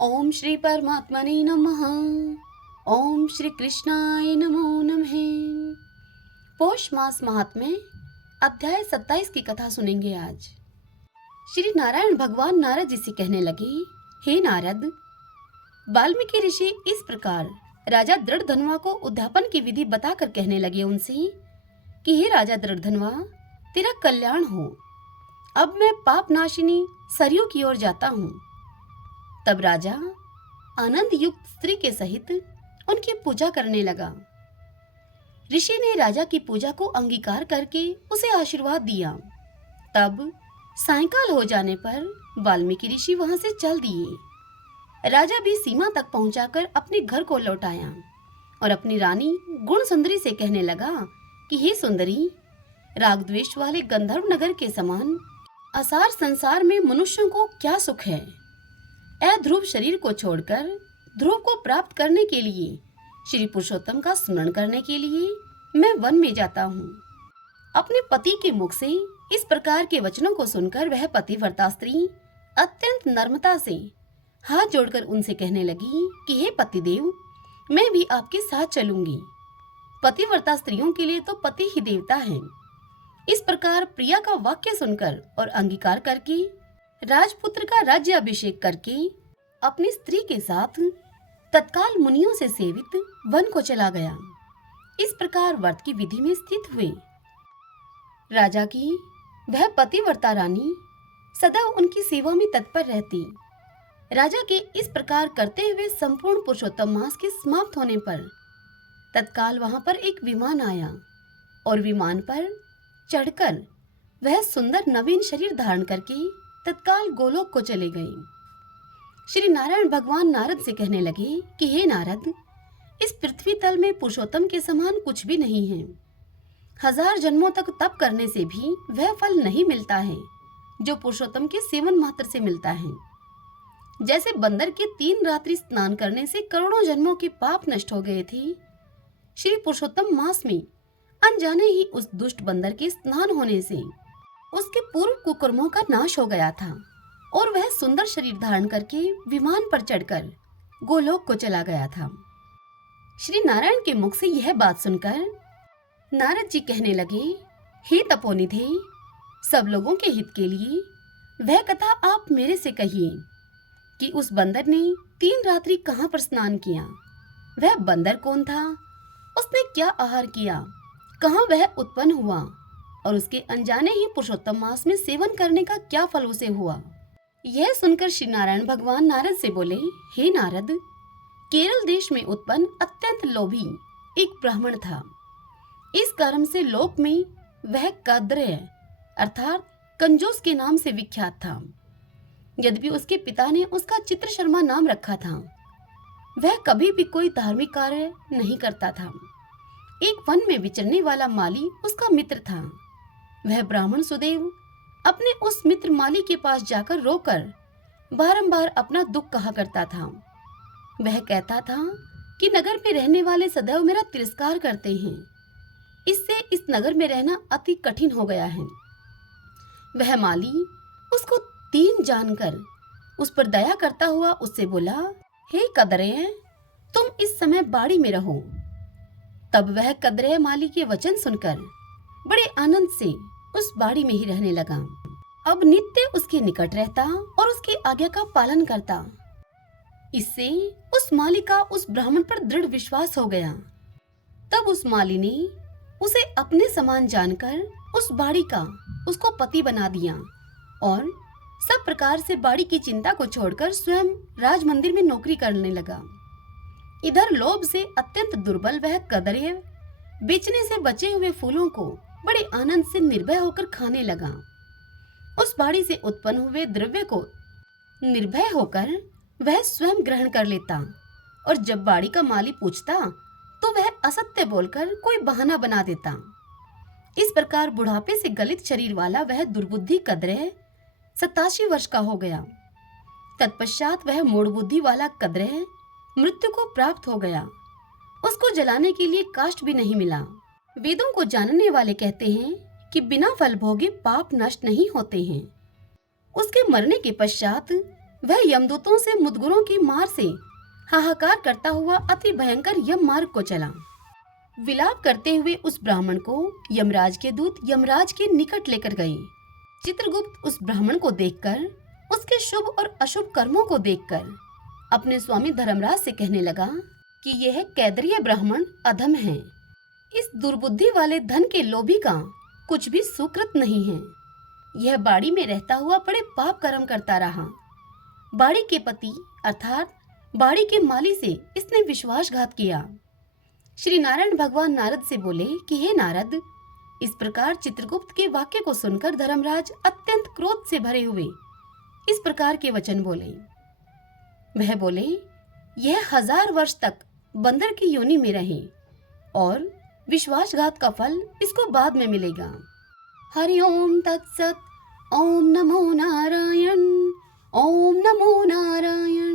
ओम श्री परमात्मने नमः। ओम श्री कृष्णाय नमो नमः। पौष मास महात्म्य अध्याय 27 की कथा सुनेंगे आज। श्री नारायण भगवान नारद जी से कहने लगे, हे नारद, वाल्मीकि ऋषि इस प्रकार राजा दृढ़धनुआ को उद्यापन की विधि बताकर कहने लगे उनसे कि हे राजा दृढ़धनुआ, तेरा कल्याण हो। अब मैं पाप नाशिनी सरयू की ओर जाता हूँ। तब राजा आनंद युक्त स्त्री के सहित उनकी पूजा करने लगा। ऋषि ने राजा की पूजा को अंगीकार करके उसे आशीर्वाद दिया। तब सायंकाल हो जाने पर वाल्मीकि ऋषि वहां से चल दिए। राजा भी सीमा तक पहुंचाकर अपने घर को लौट आया और अपनी रानी गुण सुंदरी से कहने लगा कि हे सुंदरी, राग द्वेष वाले गंधर्व नगर के समान असार संसार में मनुष्यों को क्या सुख है। अध्रुव शरीर को छोड़कर ध्रुव को प्राप्त करने के लिए, श्री पुरुषोत्तम का स्मरण करने के लिए मैं वन में जाता हूँ। अपने पति के मुख से इस प्रकार के वचनों को सुनकर वह पतिव्रता स्त्री अत्यंत नम्रता से हाथ जोड़कर उनसे कहने लगी कि हे पतिदेव, मैं भी आपके साथ चलूंगी। पतिव्रता स्त्रियों के लिए तो पति ही देवता है। इस प्रकार प्रिया का वाक्य सुनकर और अंगीकार करके राजपुत्र का राज्य अभिषेक करके अपनी स्त्री के साथ तत्काल मुनियों से सेवित वन को चला गया। इस प्रकार व्रत की विधि में स्थित हुए। राजा की वह पतिव्रता रानी सदा उनकी सेवा में तत्पर रहती। राजा के इस प्रकार करते हुए संपूर्ण पुरुषोत्तम मास के समाप्त होने पर तत्काल वहां पर एक विमान आया और विमान पर चढ़कर वह सुंदर नवीन शरीर धारण करके तत्काल गोलोक को चले गए। श्री नारायण भगवान नारद से कहने लगे कि हे नारद, इस पृथ्वी तल में पुरुषोत्तम के समान कुछ भी नहीं है। 1000 जन्मों तक तप करने से भी वह फल नहीं मिलता है जो पुरुषोत्तम के सेवन मात्र से मिलता है। जैसे बंदर के 3 रात्रि स्नान करने से करोड़ों जन्मों के पाप नष्ट हो गए थे, श्री पुरुषोत्तम मास में अनजाने ही उस दुष्ट बंदर के स्नान होने से उसके पूर्व कुकर्मों का नाश हो गया था और वह सुंदर शरीर धारण करके विमान पर चढ़कर गोलोक को चला गया था। श्री नारायण के मुख से यह बात सुनकर नारद जी कहने लगे, हे तपोनिधे, सब लोगों के हित के लिए वह कथा आप मेरे से कहिए कि उस बंदर ने 3 रात्रि कहाँ पर स्नान किया, वह बंदर कौन था, उसने क्या आहार किया, कहाँ वह उत्पन्न हुआ और उसके अनजाने ही पुरुषोत्तम मास में सेवन करने का क्या फल उसे हुआ। यह सुनकर श्री नारायण भगवान नारद से बोले, हे नारद, केरल देश में उत्पन्न अत्यंत लोभी एक ब्राह्मण था। इस कर्म से लोक में वह कद्रय अर्थात कंजूस के नाम से विख्यात था। यद्यपि उसके पिता ने उसका चित्र शर्मा नाम रखा था, वह कभी भी कोई धार्मिक कार्य नहीं करता था। एक वन में विचरने वाला माली उसका मित्र था। वह ब्राह्मण सुदेव अपने उस मित्र माली के पास जाकर रोकर बारंबार अपना दुख कहा करता था। वह कहता था कि नगर में रहने वाले सदैव मेरा तिरस्कार करते हैं, इससे इस नगर में रहना अति कठिन हो गया है। वह माली उसको दीन जानकर उस पर दया करता हुआ उससे बोला, हे कदरे, तुम इस समय बाड़ी में रहो। तब वह कद्रय माली के वचन सुनकर बड़े आनंद से उस बाड़ी में ही रहने लगा। अब नित्य उसके निकट रहता और उसकी आज्ञा का पालन करता। इससे उस माली का उस ब्राह्मण पर दृढ़ विश्वास हो गया। तब उस माली ने उसे अपने समान जानकर उस बाड़ी का उसको पति बना दिया और सब प्रकार से बाड़ी की चिंता को छोड़कर स्वयं राज मंदिर में नौकरी करने लगा। इधर लोभ से अत्यंत दुर्बल वह कदरे बेचने से बचे हुए फूलों को बड़े आनंद से निर्भय होकर खाने लगा। उस बाड़ी से उत्पन्न हुए द्रव्य को निर्भय होकर वह स्वयं ग्रहण कर लेता और जब बाड़ी का माली पूछता तो वह असत्य बोलकर कोई बहाना बना देता। इस प्रकार बुढ़ापे से गलित शरीर वाला वह दुर्बुद्धि कद्रय 87 वर्ष का हो गया। तत्पश्चात वह मूढ़ बुद्धि वाला कद्रय मृत्यु को प्राप्त हो गया। उसको जलाने के लिए काष्ठ भी नहीं मिला। वेदों को जानने वाले कहते हैं कि बिना फल भोगे पाप नष्ट नहीं होते हैं। उसके मरने के पश्चात वह यमदूतों से मुदगुरों की मार से हाहाकार करता हुआ अति भयंकर यम मार्ग को चला। विलाप करते हुए उस ब्राह्मण को यमराज के दूत यमराज के निकट लेकर गए। चित्रगुप्त उस ब्राह्मण को देखकर, उसके शुभ और अशुभ कर्मों को देखकर अपने स्वामी धर्मराज से कहने लगा कि यह कैदरीय ब्राह्मण अधम है। इस दुर्बुद्धि वाले धन के लोभी का कुछ भी सुकृत नहीं है। यह बाड़ी में रहता हुआ बड़े पाप कर्म करता रहा। बाड़ी के पति अर्थात बाड़ी के माली से इसने विश्वासघात किया। श्री नारायण भगवान नारद से बोले कि हे नारद, इस प्रकार चित्रगुप्त के वाक्य को सुनकर धर्मराज अत्यंत क्रोध से भरे हुए इस प्रकार के वचन बोले। वह बोले, यह 1000 वर्ष तक बंदर की योनि में रहे और विश्वासघात का फल इसको बाद में मिलेगा। हरि ओम तत्सत। ओम नमो नारायण। ओम नमो नारायण।